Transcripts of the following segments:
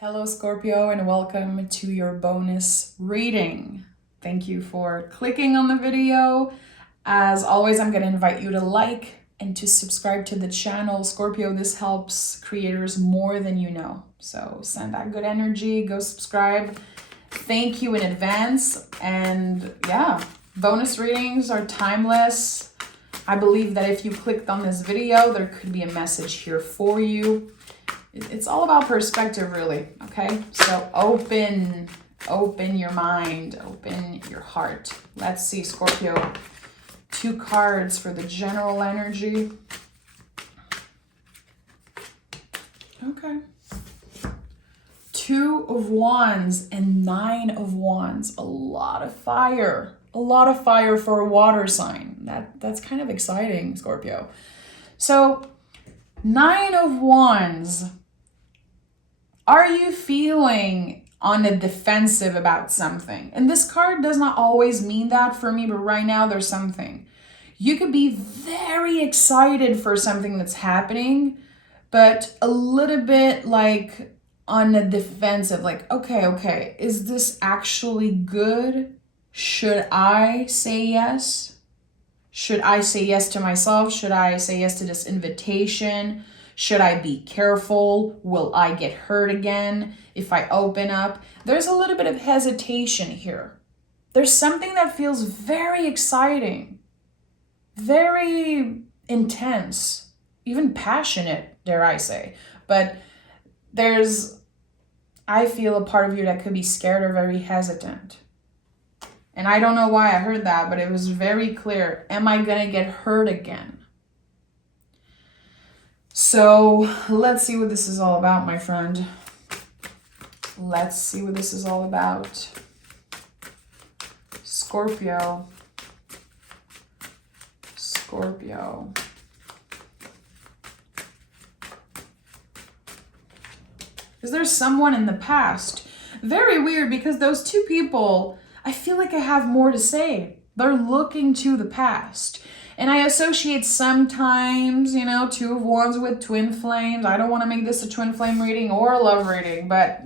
Hello, Scorpio, and welcome to your bonus reading. Thank you for clicking on the video. As always, I'm going to invite you to like and to subscribe to the channel. Scorpio, this helps creators more than you know. So send that good energy, go subscribe. Thank you in advance. And yeah, bonus readings are timeless. I believe that if you clicked on this video, there could be a message here for you. It's all about perspective, really, okay? So open your mind, open your heart. Let's see, Scorpio. 2 cards for the general energy. Okay. 2 of Wands and 9 of Wands. A lot of fire. A lot of fire for a water sign. That's kind of exciting, Scorpio. So 9 of Wands. Are you feeling on the defensive about something? And this card does not always mean that for me, but right now there's something. You could be very excited for something that's happening, but a little bit like on the defensive, like, okay, is this actually good? Should I say yes? Should I say yes to myself? Should I say yes to this invitation? Should I be careful? Will I get hurt again if I open up? There's a little bit of hesitation here. There's something that feels very exciting, very intense, even passionate, dare I say. But I feel a part of you that could be scared or very hesitant. And I don't know why I heard that, but it was very clear. Am I going to get hurt again? So let's see what this is all about, my friend. Let's see what this is all about. Scorpio. Is there someone in the past? Very weird, because those 2 people, I feel like I have more to say. They're looking to the past. And I associate sometimes, 2 of Wands with twin flames. I don't want to make this a twin flame reading or a love reading, but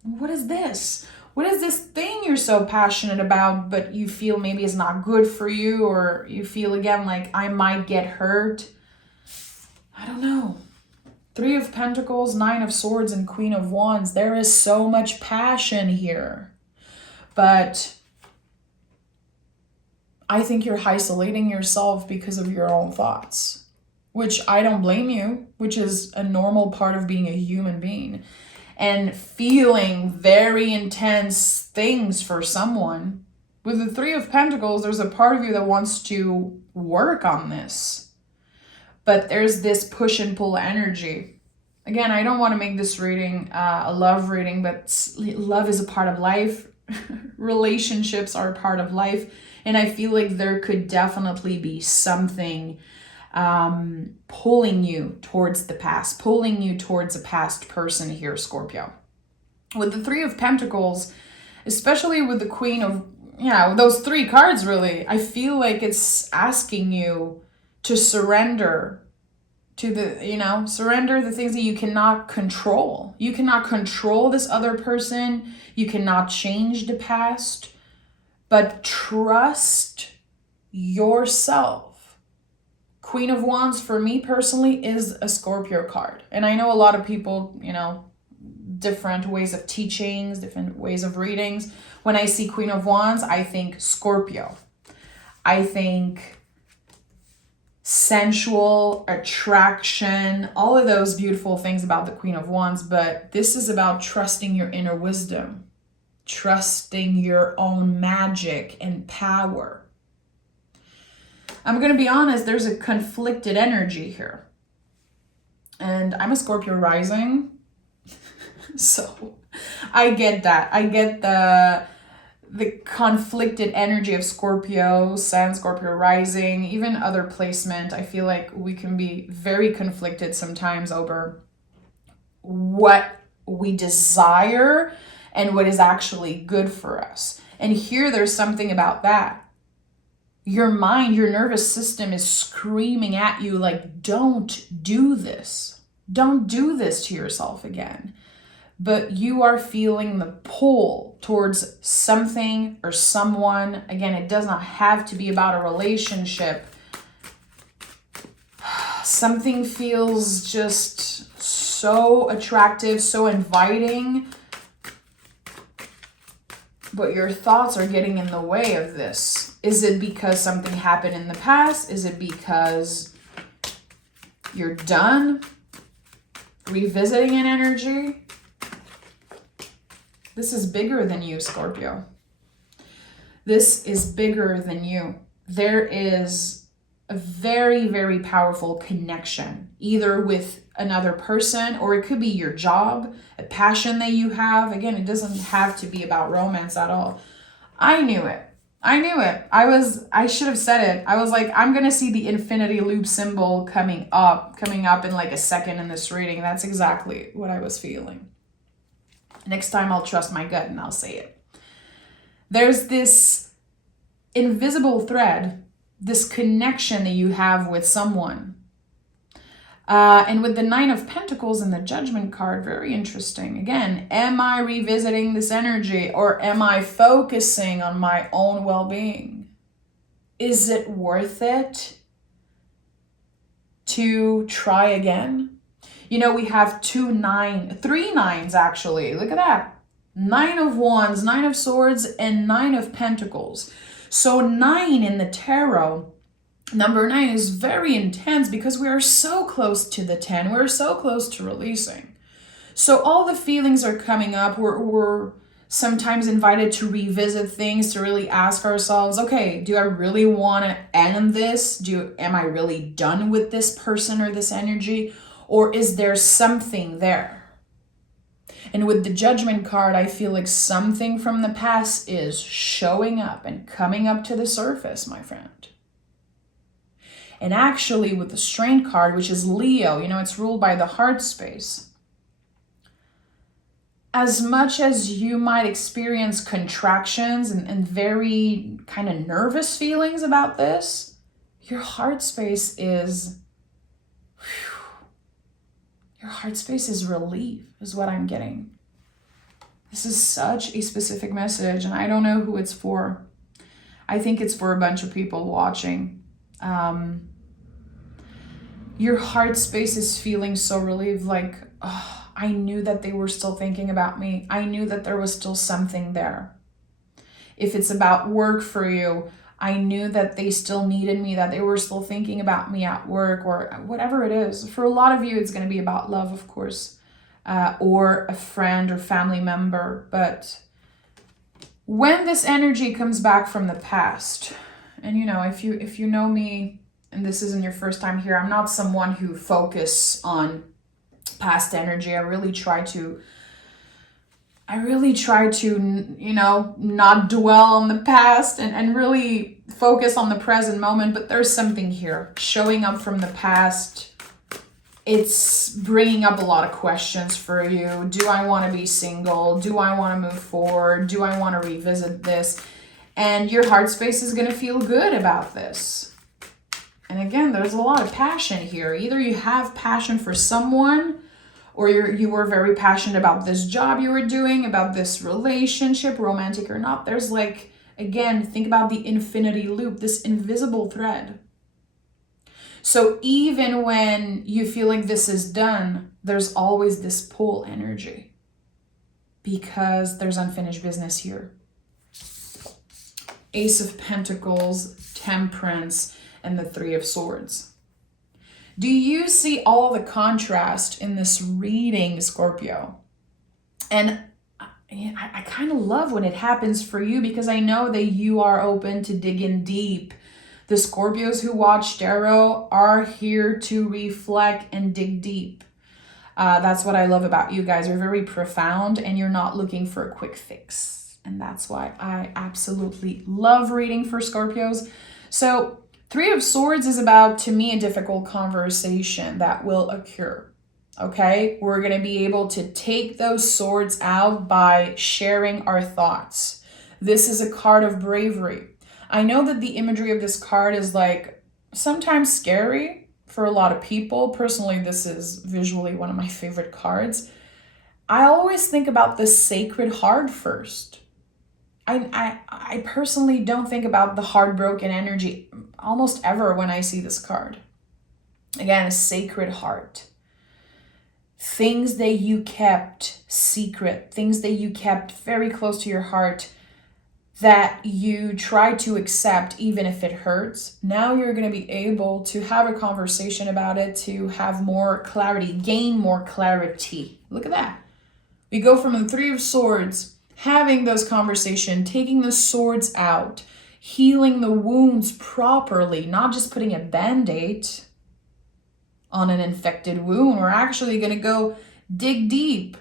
what is this? What is this thing you're so passionate about, but you feel maybe it's not good for you, or you feel again like I might get hurt? I don't know. 3 of Pentacles, 9 of Swords, and Queen of Wands. There is so much passion here. But I think you're isolating yourself because of your own thoughts, which I don't blame you, which is a normal part of being a human being. And feeling very intense things for someone. With the 3 of Pentacles, there's a part of you that wants to work on this. But there's this push and pull energy. Again, I don't want to make this reading a love reading, but love is a part of life. Relationships are a part of life. And I feel like there could definitely be something pulling you towards the past, pulling you towards a past person here, Scorpio. With the 3 of Pentacles, especially with the Queen of, those 3 cards really, I feel like it's asking you to surrender to surrender the things that you cannot control. You cannot control this other person. You cannot change the past. But trust yourself. Queen of Wands, for me personally, is a Scorpio card. And I know a lot of people, different ways of teachings, different ways of readings. When I see Queen of Wands, I think Scorpio. I think sensual, attraction, all of those beautiful things about the Queen of Wands. But this is about trusting your inner wisdom. Trusting your own magic and power. I'm going to be honest, there's a conflicted energy here. And I'm a Scorpio rising. So I get that. I get the conflicted energy of Scorpio, Sun, Scorpio rising, even other placement. I feel like we can be very conflicted sometimes over what we desire and what is actually good for us. And here there's something about that. Your mind, your nervous system is screaming at you like, don't do this. Don't do this to yourself again. but you are feeling the pull towards something or someone. Again, it does not have to be about a relationship. Something feels just so attractive, so inviting, but your thoughts are getting in the way of this. Is it because something happened in the past? Is it because you're done revisiting an energy? This is bigger than you, Scorpio. This is bigger than you. There is a very, very powerful connection, either with another person, or it could be your job, a passion that you have. Again, it doesn't have to be about romance at all. I knew it. I should have said it. I was like, I'm going to see the infinity loop symbol coming up in like a second in this reading. That's exactly what I was feeling. Next time I'll trust my gut and I'll say it. There's this invisible thread, this connection that you have with someone. And with the Nine of Pentacles and the Judgment card, very interesting. Again, am I revisiting this energy, or am I focusing on my own well-being? Is it worth it to try again? You know, we have three nines actually. Look at that. 9 of Wands, 9 of Swords, and 9 of Pentacles. So 9 in the tarot, number 9 is very intense because we are so close to the 10. We're so close to releasing. So all the feelings are coming up. We're sometimes invited to revisit things, to really ask ourselves, okay, do I really want to end this? Am I really done with this person or this energy? Or is there something there? And with the Judgment card, I feel like something from the past is showing up and coming up to the surface, my friend. And actually with the Strength card, which is Leo, you know, it's ruled by the heart space. As much as you might experience contractions and very kind of nervous feelings about this, your heart space is... Your heart space is relief, is what I'm getting. This is such a specific message, and I don't know who it's for. I think it's for a bunch of people watching. Your heart space is feeling so relieved, like, oh, I knew that they were still thinking about me. I knew that there was still something there. If it's about work for you, I knew that they still needed me, that they were still thinking about me at work, or whatever it is. For a lot of you, it's going to be about love, of course, or a friend or family member. But when this energy comes back from the past, and you know, if you know me, and this isn't your first time here, I'm not someone who focus on past energy. I really try to, you know, not dwell on the past and really focus on the present moment. But there's something here showing up from the past. It's bringing up a lot of questions for you. Do I want to be single? Do I want to move forward? Do I want to revisit this? And your heart space is going to feel good about this. And again, there's a lot of passion here. Either you have passion for someone, or you were very passionate about this job you were doing, about this relationship, romantic or not. There's like, again, think about the infinity loop, this invisible thread. So even when you feel like this is done, there's always this pull energy because there's unfinished business here. Ace of Pentacles, Temperance, and the Three of Swords. Do you see all the contrast in this reading, Scorpio? And I kind of love when it happens for you because I know that you are open to dig in deep. The Scorpios who watch tarot are here to reflect and dig deep. That's what I love about you guys. You're very profound and you're not looking for a quick fix. And that's why I absolutely love reading for Scorpios. So Three of Swords is about, to me, a difficult conversation that will occur, okay? We're going to be able to take those swords out by sharing our thoughts. This is a card of bravery. I know that the imagery of this card is like sometimes scary for a lot of people. Personally, this is visually one of my favorite cards. I always think about the Sacred Heart first. I personally don't think about the heartbroken energy almost ever when I see this card. Again, a Sacred Heart. Things that you kept secret, things that you kept very close to your heart, that you try to accept even if it hurts. Now you're going to be able to have a conversation about it, to have more clarity, gain more clarity. Look at that. We go from the Three of Swords, having those conversations, taking the swords out, healing the wounds properly, not just putting a band-aid on an infected wound. We're actually going to go dig deep.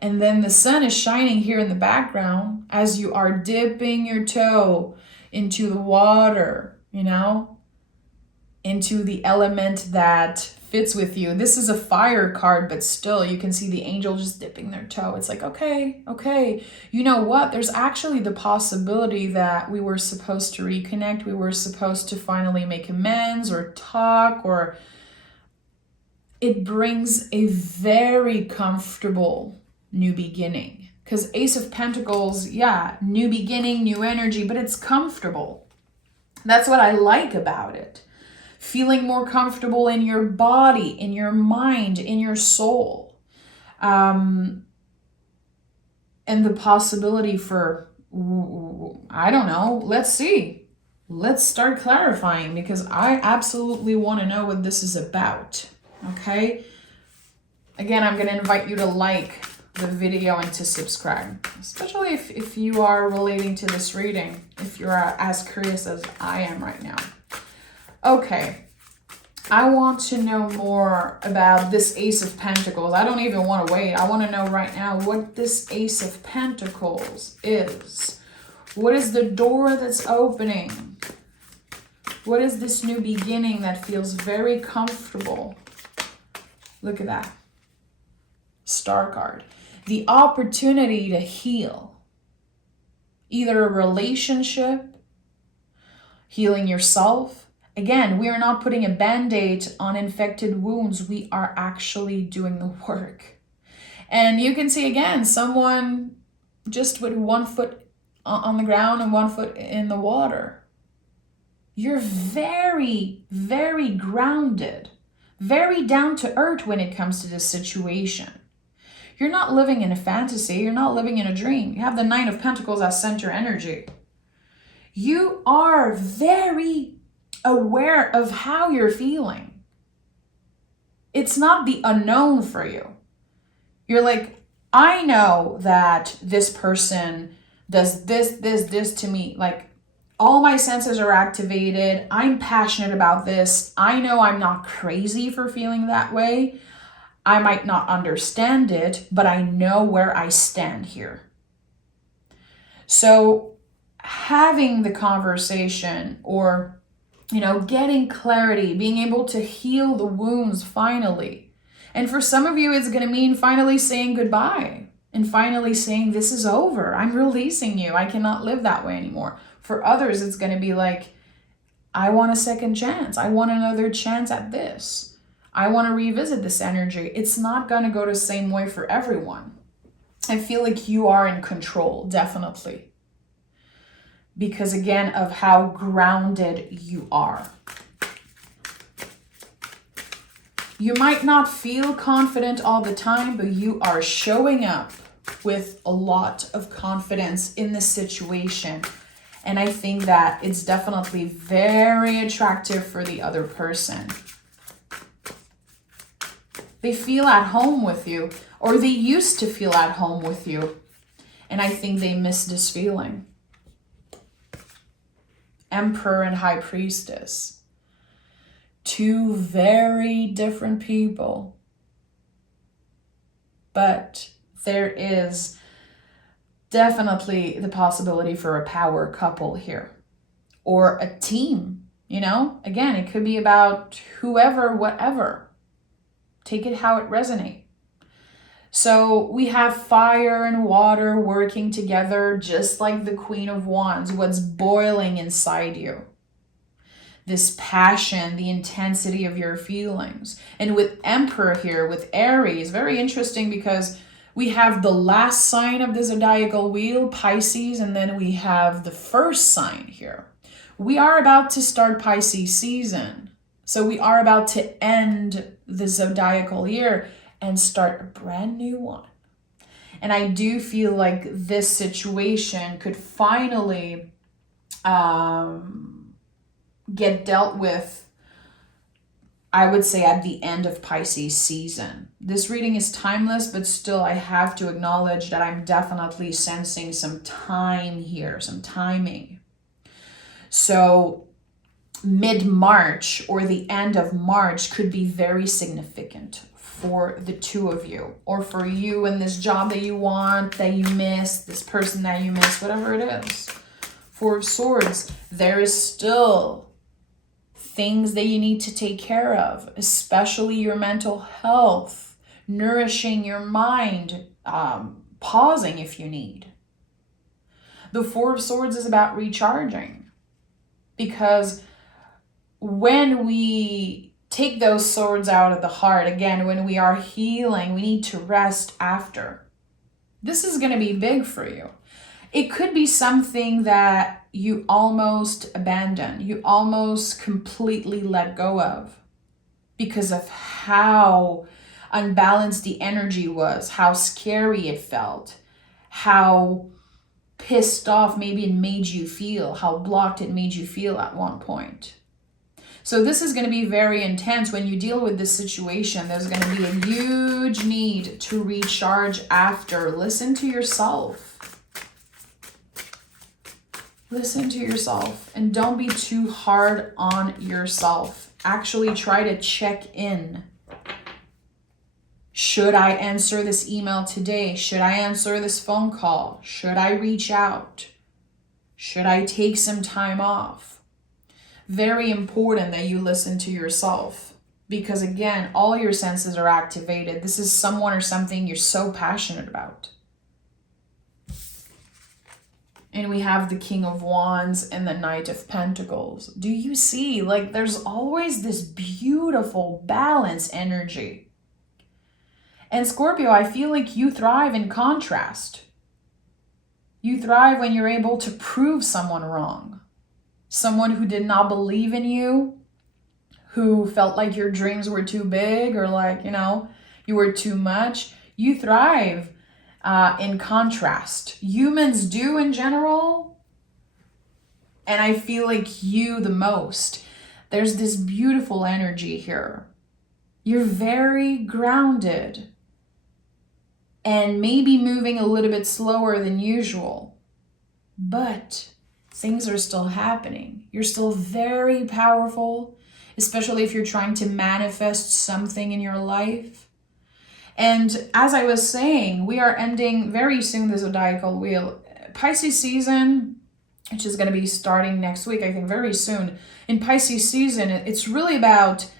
And then the sun is shining here in the background as you are dipping your toe into the water, you know, into the element that fits with you. This is a fire card, but still you can see the angel just dipping their toe. It's like, okay, you know what? There's actually the possibility that we were supposed to reconnect. We were supposed to finally make amends or talk, or it brings a very comfortable new beginning. Because Ace of Pentacles, yeah, new beginning, new energy, but it's comfortable. That's what I like about it. Feeling more comfortable in your body, in your mind, in your soul. And the possibility for, I don't know, let's see. Let's start clarifying, because I absolutely want to know what this is about. Okay? Again, I'm going to invite you to like the video and to subscribe, especially if you are relating to this reading, if you're as curious as I am right now. Okay, I want to know more about this Ace of Pentacles. I don't even want to wait. I want to know right now what this Ace of Pentacles is. What is the door that's opening? What is this new beginning that feels very comfortable? Look at that. Star card. The opportunity to heal. Either a relationship, healing yourself. Again, we are not putting a band-aid on infected wounds. We are actually doing the work. And you can see again, someone just with 1 foot on the ground and 1 foot in the water. You're very, very grounded, very down to earth when it comes to this situation. You're not living in a fantasy. You're not living in a dream. You have the Nine of Pentacles as center energy. You are very aware of how you're feeling. It's not the unknown for you. You're like, I know that this person does this to me. Like, all my senses are activated. I'm passionate about this. I know I'm not crazy for feeling that way. I might not understand it, but I know where I stand here. So having the conversation, or, you know, getting clarity, being able to heal the wounds finally. And for some of you, it's going to mean finally saying goodbye and finally saying, this is over. I'm releasing you. I cannot live that way anymore. For others, it's going to be like, I want a second chance. I want another chance at this. I want to revisit this energy. It's not going to go the same way for everyone. I feel like you are in control, definitely. Because again, of how grounded you are. You might not feel confident all the time, but you are showing up with a lot of confidence in this situation. And I think that it's definitely very attractive for the other person. They feel at home with you, or they used to feel at home with you. And I think they miss this feeling. Emperor and High Priestess. Two very different people. But there is definitely the possibility for a power couple here. Or a team, you know? Again, it could be about whoever, whatever. Take it how it resonates. So we have fire and water working together, just like the Queen of Wands, what's boiling inside you. This passion, the intensity of your feelings. And with Emperor here, with Aries, very interesting, because We have the last sign of the zodiacal wheel, Pisces, and then we have the first sign here. We are about to start Pisces season. So we are about to end the zodiacal year and start a brand new one. And I do feel like this situation could finally get dealt with, I would say, at the end of Pisces season. This reading is timeless, but still I have to acknowledge that I'm definitely sensing some time here, some timing. So mid-March or the end of March could be very significant for the two of you, or for you in this job that you want, that you miss, this person that you miss, whatever it is. Four of Swords, there is still things that you need to take care of, especially your mental health, nourishing your mind, pausing if you need. The Four of Swords is about recharging, because when we take those swords out of the heart, again, when we are healing, we need to rest after. This is going to be big for you. It could be something that you almost abandoned, you almost completely let go of because of how unbalanced the energy was, how scary it felt, how pissed off maybe it made you feel, how blocked it made you feel at one point. So this is going to be very intense. When you deal with this situation, there's going to be a huge need to recharge after. Listen to yourself. Listen to yourself and don't be too hard on yourself. Actually try to check in. Should I answer this email today? Should I answer this phone call? Should I reach out? Should I take some time off? Very important that you listen to yourself, because again, all your senses are activated. This is someone or something you're so passionate about. And we have the King of Wands and the Knight of Pentacles. Do you see? Like, there's always this beautiful balance energy. And Scorpio, I feel like you thrive in contrast. You thrive when you're able to prove someone wrong. Someone who did not believe in you, who felt like your dreams were too big, or like, you were too much. You thrive in contrast. Humans do in general, and I feel like you the most. There's this beautiful energy here. You're very grounded and maybe moving a little bit slower than usual, but things are still happening. You're still very powerful, especially if you're trying to manifest something in your life. And as I was saying, we are ending very soon the zodiacal wheel. Pisces season, which is going to be starting next week, I think very soon. In Pisces season, it's really about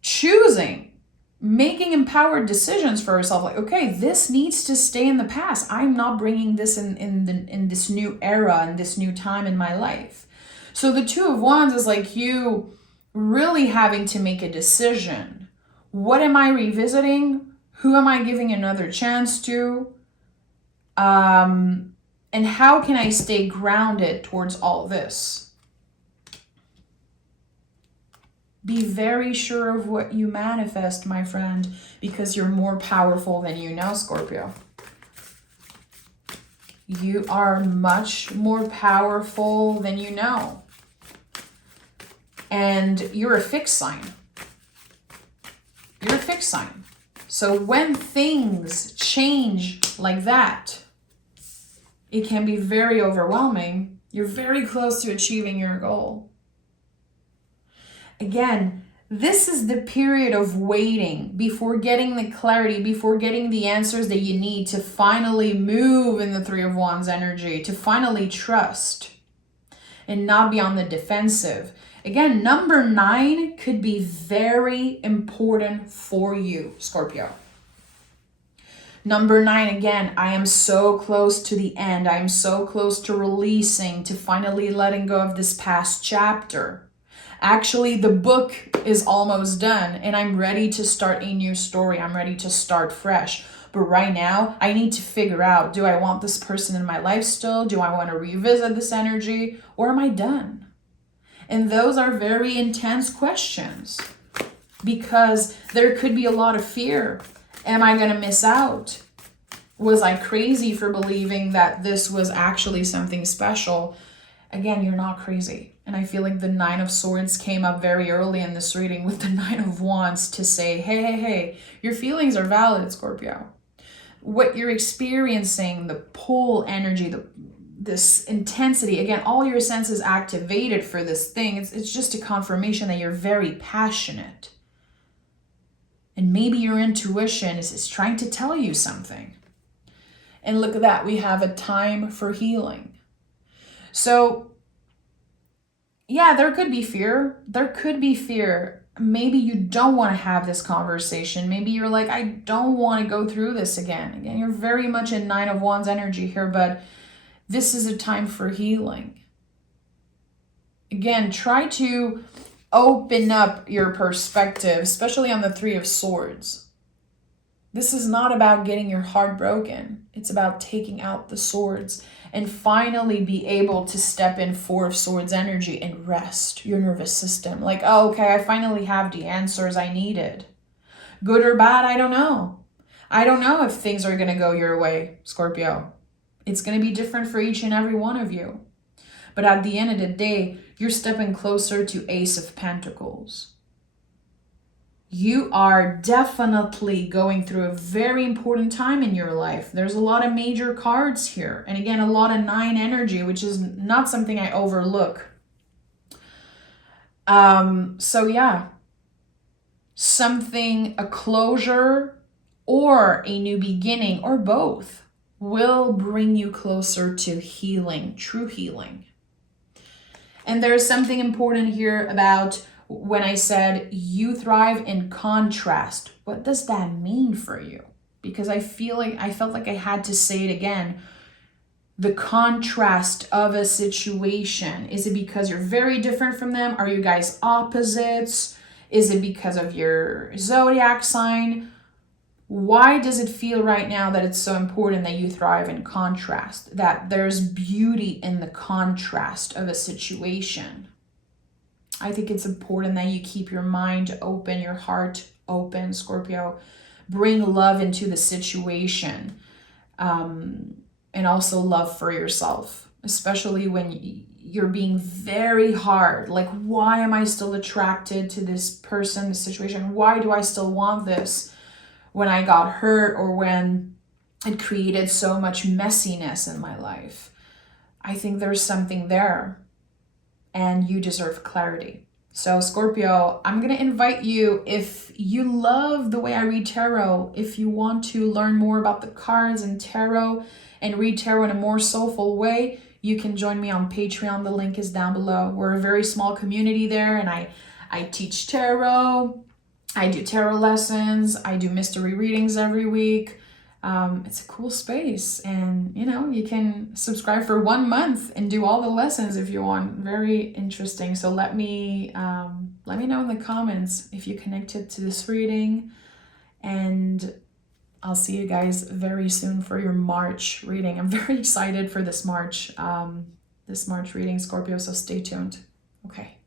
choosing, making empowered decisions for yourself. Like, okay, this needs to stay in the past. I'm not bringing this in this new era, in this new time in my life. So the Two of Wands is like you really having to make a decision. What am I revisiting? Who am I giving another chance to? And how can I stay grounded towards all this? Be very sure of what you manifest, my friend, because you're more powerful than you know, Scorpio. You are much more powerful than you know. And you're a fixed sign. You're a fixed sign. So when things change like that, it can be very overwhelming. You're very close to achieving your goal. Again, this is the period of waiting before getting the clarity, before getting the answers that you need to finally move in the Three of Wands energy, to finally trust and not be on the defensive. Again, number 9 could be very important for you, Scorpio. Number 9, again, I am so close to the end. I am so close to releasing, to finally letting go of this past chapter. Actually, the book is almost done and I'm ready to start a new story. I'm ready to start fresh. but right now I need to figure out, do I want this person in my life still? Do I want to revisit this energy, or am I done? And those are very intense questions, because there could be a lot of fear. Am I going to miss out? Was I crazy for believing that this was actually something special? Again, you're not crazy. And I feel like the Nine of Swords came up very early in this reading with the Nine of Wands to say, hey, your feelings are valid, Scorpio. What you're experiencing, the pull energy, this intensity, again, all your senses activated for this thing, it's just a confirmation that you're very passionate. And maybe your intuition is trying to tell you something. And look at that, we have a time for healing. So, yeah, there could be fear. There could be fear. Maybe you don't want to have this conversation. Maybe you're like, I don't want to go through this again. Again, you're very much in Nine of Wands energy here, but this is a time for healing. Again, try to open up your perspective, especially on the Three of Swords. This is not about getting your heart broken. It's about taking out the swords and finally be able to step in Four of Swords energy and rest your nervous system. Like, oh, okay, I finally have the answers I needed. Good or bad, I don't know. I don't know if things are going to go your way, Scorpio. It's going to be different for each and every one of you. But at the end of the day, you're stepping closer to Ace of Pentacles. You are definitely going through a very important time in your life. There's a lot of major cards here. And again, a lot of 9 energy, which is not something I overlook. So yeah, something, a closure or a new beginning or both will bring you closer to healing, true healing. And there's something important here about when I said you thrive in contrast. What does that mean for you? Because I felt like I had to say it again. The contrast of a situation. Is it because you're very different from them? Are you guys opposites? Is it because of your zodiac sign? Why does it feel right now that it's so important that you thrive in contrast, that there's beauty in the contrast of a situation? I think it's important that you keep your mind open, your heart open, Scorpio. Bring love into the situation, and also love for yourself, especially when you're being very hard. Like, why am I still attracted to this person, this situation? Why do I still want this? When I got hurt or when it created so much messiness in my life. I think there's something there and you deserve clarity. So Scorpio, I'm going to invite you, if you love the way I read tarot, if you want to learn more about the cards and tarot and read tarot in a more soulful way, you can join me on Patreon. The link is down below. We're a very small community there, and I teach tarot. I do tarot lessons. I do mystery readings every week. It's a cool space, and you can subscribe for 1 month and do all the lessons if you want. Very interesting. So let me know in the comments if you connected to this reading, and I'll see you guys very soon for your March reading. I'm very excited for this March reading, Scorpio. So stay tuned. Okay.